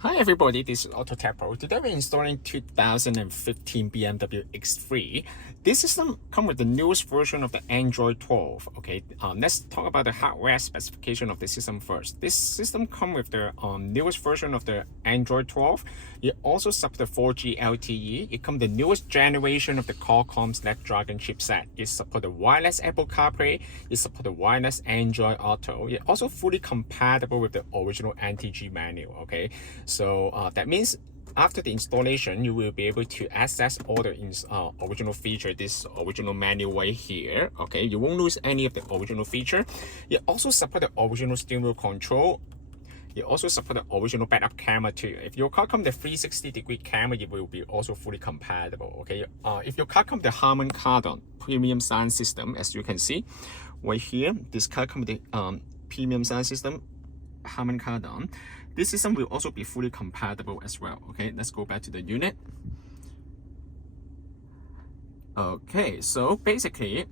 Hi everybody, this is AutoTecPro. Today we're installing 2015 BMW X3. This system comes with the newest version of the Android 12. Okay, let's talk about the hardware specification of the system first. This system comes with the newest version of the Android 12. It also supports 4G LTE. It comes with the newest generation of the Qualcomm Snapdragon chipset. It supports the wireless Apple CarPlay. It supports the wireless Android Auto. It also fully compatible with the original NTG manual. Okay. So that means after the installation, you will be able to access all the original feature, this original menu right here. Okay, you won't lose any of the original feature. It also support the original steering wheel control. You also support the original backup camera too. If your car comes the 360-degree camera, it will be also fully compatible. Okay, if your car comes the Harman Kardon premium sound system, as you can see right here, this car comes with the premium sound system, Harman Kardon. This system will also be fully compatible as well. Okay, let's go back to the unit. Okay, so basically,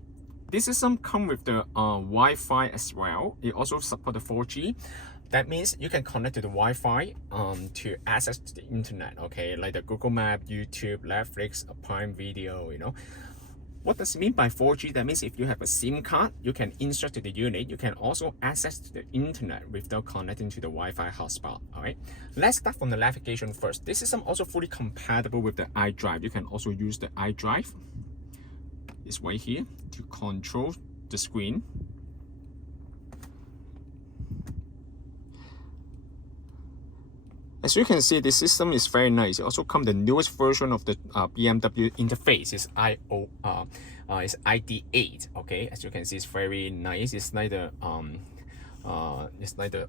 this system comes with the Wi-Fi as well. It also supports the 4G. That means you can connect to the Wi-Fi to access to the internet. Okay, like the Google Map, YouTube, Netflix, Prime Video. You know. What does it mean by 4G? That means if you have a SIM card, you can insert to the unit. You can also access to the internet without connecting to the Wi-Fi hotspot. All right. Let's start from the navigation first. This system also fully compatible with the iDrive. You can also use the iDrive. It's right here to control the screen. As you can see, the system is very nice. It also comes the newest version of the BMW interface. It's ID8. Okay, as you can see, it's very nice. It's like the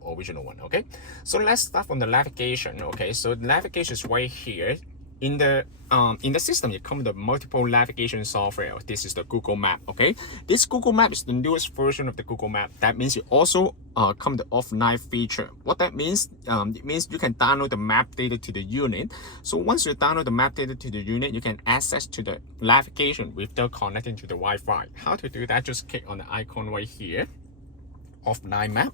original one. Okay, so let's start from the navigation. Okay, so the navigation is right here. In the system, it comes with multiple navigation software. This is the Google Map. Okay, this Google Map is the newest version of the Google Map. That means it also comes with the offline feature. What that means, it means you can download the map data to the unit. So once you download the map data to the unit, you can access to the navigation without connecting to the Wi-Fi. How to do that? Just click on the icon right here, offline map.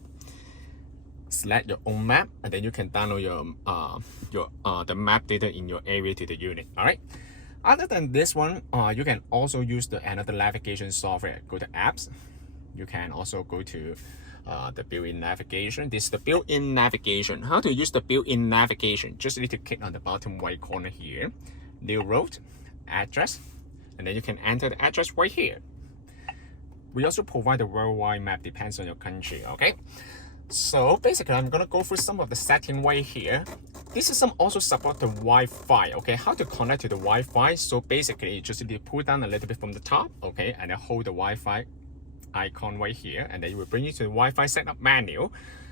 Select your own map, and then you can download the map data in your area to the unit. All right. Other than this one, you can also use another navigation software. Go to apps. You can also go to the built-in navigation. This is the built-in navigation. How to use the built-in navigation? Just need to click on the bottom right corner here, new road, address, and then you can enter the address right here. We also provide the worldwide map, depends on your country. Okay. So basically, I'm gonna go through some of the setting right here. This system also supports the Wi-Fi. Okay, how to connect to the Wi-Fi? So basically, you just need to pull down a little bit from the top. Okay, and then hold the Wi-Fi icon right here, and then it will bring you to the Wi-Fi setup menu.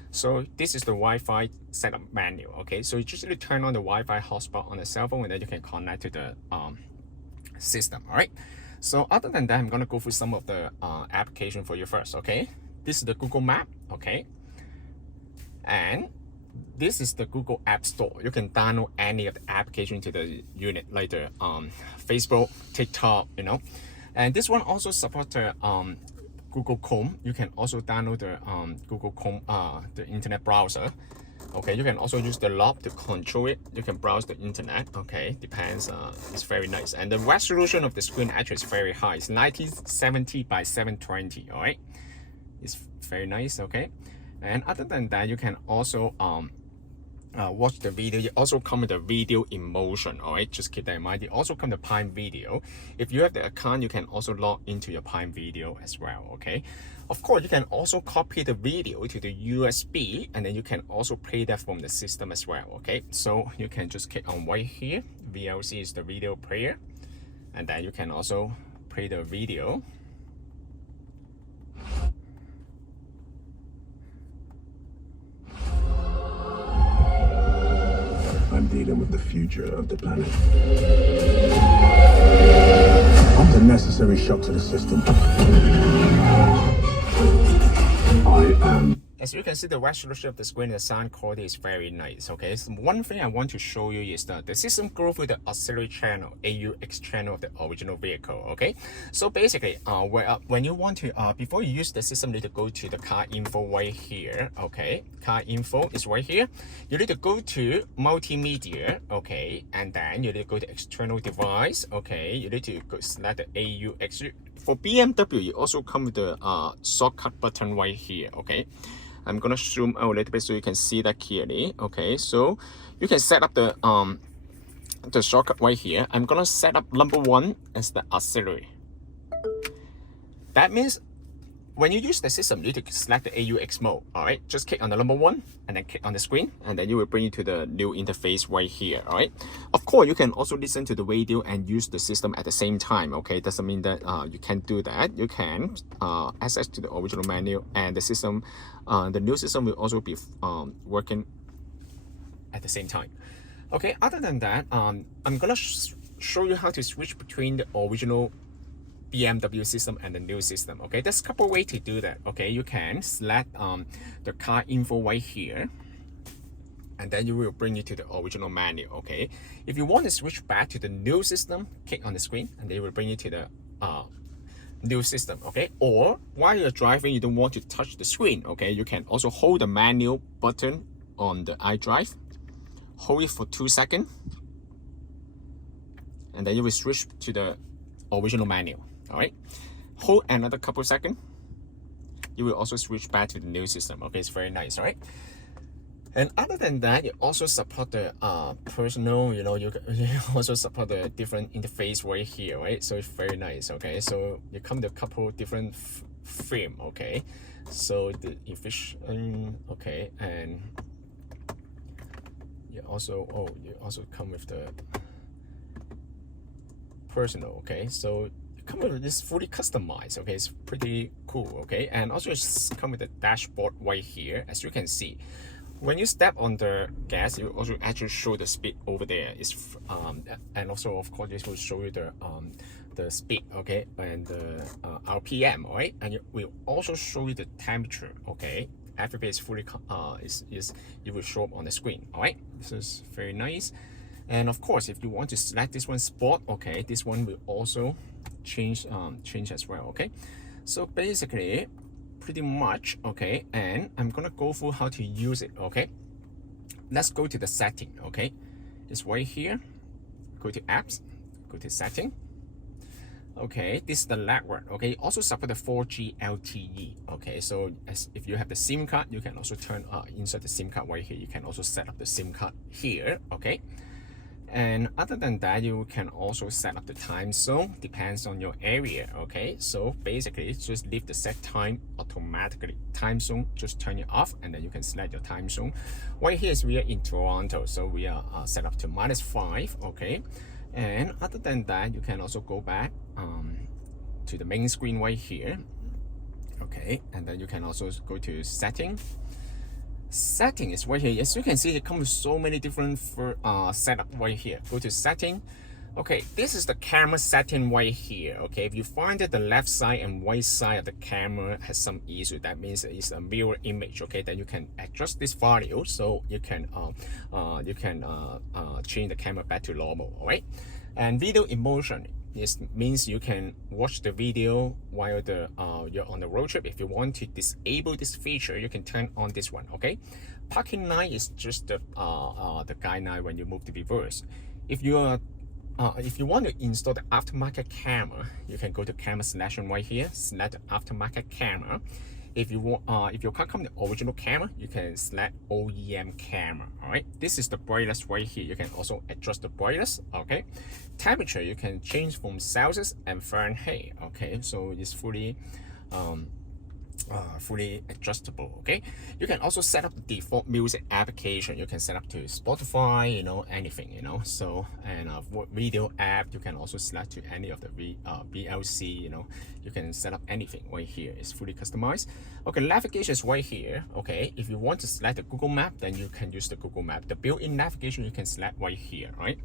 So this is the Wi-Fi setup menu. Okay, so you just need to turn on the Wi-Fi hotspot on the cell phone, and then you can connect to the system. All right. So other than that, I'm gonna go through some of the application for you first. Okay, this is the Google Map. Okay. And this is the Google App Store. You can download any of the application to the unit, like the Facebook, TikTok, you know. And this one also supports Google Chrome. You can also download the Google Chrome, the internet browser. Okay, you can also use the lock to control it. You can browse the internet. Okay, depends. It's very nice. And the resolution of the screen actually is very high. It's 1970 by 720. All right, it's very nice. Okay. And other than that, you can also watch the video. It also comes with the video in motion. All right, just keep that in mind. It also comes with Prime Video. If you have the account, you can also log into your Prime Video as well. Okay, of course, you can also copy the video to the USB, and then you can also play that from the system as well. Okay, so you can just click on right here. VLC is the video player, and then you can also play the video. I'm dealing with the future of the planet. I'm the necessary shock to the system. I am As you can see, the resolution of the screen and the sound quality is very nice. Okay, so one thing I want to show you is that the system goes through the auxiliary channel, AUX channel of the original vehicle. Okay, so basically, when you want to, before you use the system, you need to go to the car info right here. Okay, car info is right here. You need to go to multimedia. Okay, and then you need to go to external device. Okay, you need to select the AUX. For BMW, you also come with the shortcut button right here. Okay, I'm gonna zoom out a little bit so you can see that clearly. Okay, so you can set up the shortcut right here. I'm gonna set up number 1 as the auxiliary. That means when you use the system, you need to select the AUX mode. All right, just click on the number 1 and then click on the screen, and then you will bring you to the new interface right here. All right, of course, you can also listen to the radio and use the system at the same time. Okay, doesn't mean that you can't do that. You can access to the original menu, and the system, the new system will also be working at the same time. Okay, other than that, I'm gonna show you how to switch between the original BMW system and the new system. Okay, there's a couple ways to do that. Okay, you can select the car info right here, and then you will bring you to the original menu. Okay, if you want to switch back to the new system, click on the screen, and they will bring you to the new system. Okay, or while you're driving, you don't want to touch the screen. Okay, you can also hold the manual button on the iDrive, hold it for 2 seconds, and then you will switch to the original menu. All right, hold another couple seconds, you will also switch back to the new system. Okay, it's very nice. All right, and other than that, you also support the personal, you also support the different interface right here, right? So it's very nice. Okay, so you come to a couple different frame. Okay, so the efficient, okay, and you also come with the personal. Okay, so come with this fully customized. Okay, it's pretty cool. Okay, and also it's come with the dashboard right here. As you can see, when you step on the gas, it will also actually show the speed over there. It's and also of course this will show you the speed, okay, and the RPM, all right, and it will also show you the temperature. Okay, everything is fully it will show up on the screen. All right, this is very nice. And of course, if you want to select this one sport, okay, this one will also change as well. Okay, so basically pretty much, okay, and I'm gonna go through how to use it. Okay, let's go to the setting. Okay, it's right here. Go to apps, go to setting. Okay, this is the network. Okay, also support the 4G LTE. Okay, so if you have the SIM card, you can also insert the SIM card right here. You can also set up the SIM card here. Okay, and other than that, you can also set up the time zone, depends on your area. Okay, so basically just leave the set time automatically. Time zone, just turn it off, and then you can select your time zone. Right here is we are in Toronto, so we are set up to -5. Okay, and other than that, you can also go back to the main screen right here. Okay, and then you can also go to setting. Setting is right here. As you can see, it comes with so many different setup right here. Go to setting. Okay, this is the camera setting right here. Okay, if you find that the left side and right side of the camera has some issue, that means it's a mirror image. Okay, then you can adjust this value so you can change the camera back to normal. All right, and video emotion. This means you can watch the video while you're on the road trip. If you want to disable this feature, you can turn on this one. Okay, parking light is just the guideline when you move to reverse. If you want to install the aftermarket camera, you can go to camera selection right here, select the aftermarket camera. If your car comes with the original camera, you can select OEM camera. All right, this is the brightness right here. You can also adjust the brightness. Okay, temperature you can change from Celsius and Fahrenheit. Okay, so it's fully adjustable. Okay, you can also set up the default music application. You can set up to Spotify, anything, so, and video app you can also select to any of the VLC. You can set up anything right here. It's fully customized. Okay, navigation is right here. Okay, if you want to select the Google Map, then you can use the Google Map. The built-in navigation you can select right here. Right,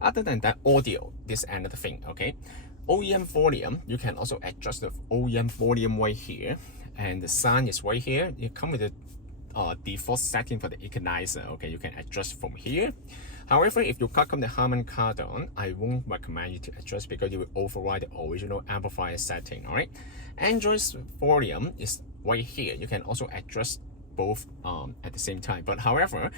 other than that, audio, this is another thing. Okay, OEM volume, you can also adjust the OEM volume right here. And the sound is right here. You come with the default setting for the equalizer. Okay, you can adjust from here. However, if you Qualcomm the Harman Kardon, I won't recommend you to adjust because you will override the original amplifier setting. All right, Android's volume is right here. You can also adjust both at the same time. But however,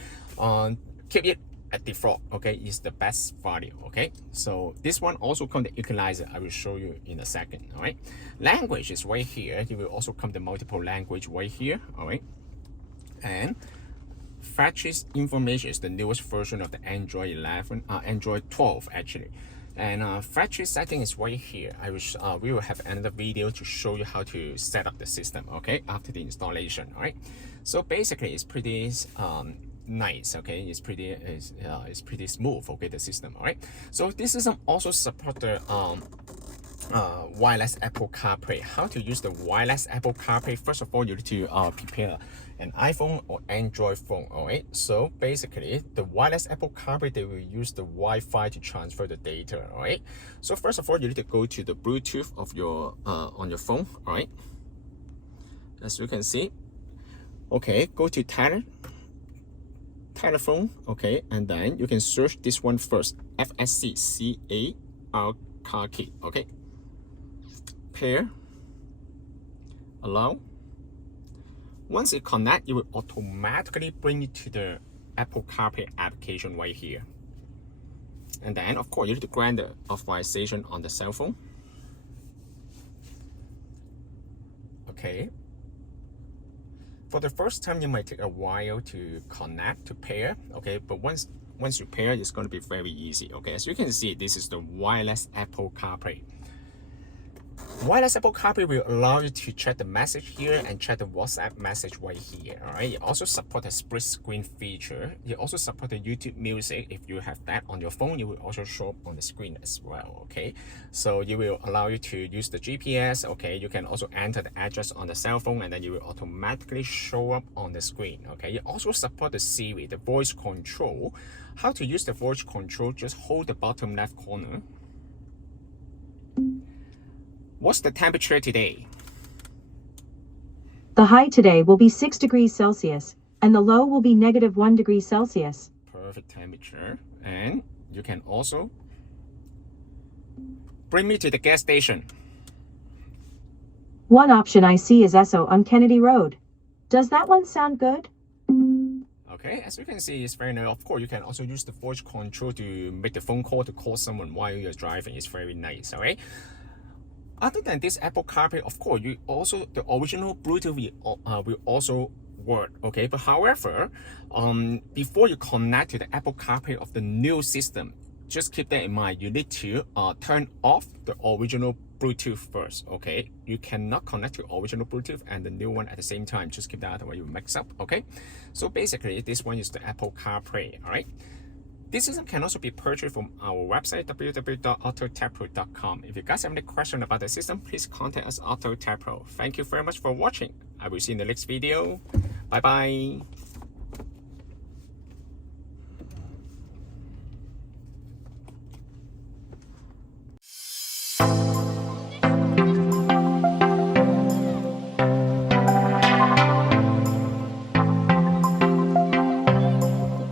keep it at default. Okay, is the best value. Okay, so this one also come the equalizer. I will show you in a second. All right, language is right here. You will also come the multiple language right here. All right, and fetches information is the newest version of the Android 11, Android 12 actually. And fetches setting is right here. We will have another video to show you how to set up the system. Okay, after the installation. All right, so basically it's pretty nice. Okay, it's pretty smooth. Okay, the system. All right, so this system also support the wireless Apple CarPlay. How to use the wireless Apple CarPlay? First of all, you need to prepare an iPhone or Android phone. All right, so basically the wireless Apple CarPlay, they will use the Wi-Fi to transfer the data. All right, so first of all, you need to go to the Bluetooth of your on your phone. All right, as you can see. Okay, go to telephone. Okay, and then you can search this one first, FSC-CAR car key. Okay, pair, allow. Once it connect, it will automatically bring you to the Apple CarPlay application right here. And then of course you need to grant the authorization on the cell phone. Okay, for the first time it might take a while to connect to pair. Okay, but once you pair, it's going to be very easy. Okay, as you can see, this is the wireless Apple CarPlay. Wireless Apple CarPlay will allow you to check the message here and check the WhatsApp message right here. All right, it also supports a split screen feature. It also supports the YouTube Music. If you have that on your phone, it will also show up on the screen as well. Okay, so it will allow you to use the GPS. Okay, you can also enter the address on the cell phone and then you will automatically show up on the screen. Okay, it also supports the Siri, the voice control. How to use the voice control? Just hold the bottom left corner. What's the temperature today? The high today will be 6 degrees Celsius, and the low will be -1 degree Celsius. Perfect temperature. And you can also bring me to the gas station. One option I see is Esso on Kennedy Road. Does that one sound good? Okay, as you can see, it's very nice. Of course, you can also use the voice control to make the phone call to call someone while you're driving. It's very nice. All right. Other than this Apple CarPlay, of course, the original Bluetooth will also work. Okay, but however, before you connect to the Apple CarPlay of the new system, just keep that in mind. You need to turn off the original Bluetooth first. Okay, you cannot connect to original Bluetooth and the new one at the same time. Just keep that, otherwise you mix up. Okay, so basically this one is the Apple CarPlay. All right. This system can also be purchased from our website, www.AutoTecPro.com. If you guys have any question about the system, please contact us, AutoTecPro. Thank you very much for watching. I will see you in the next video. Bye bye.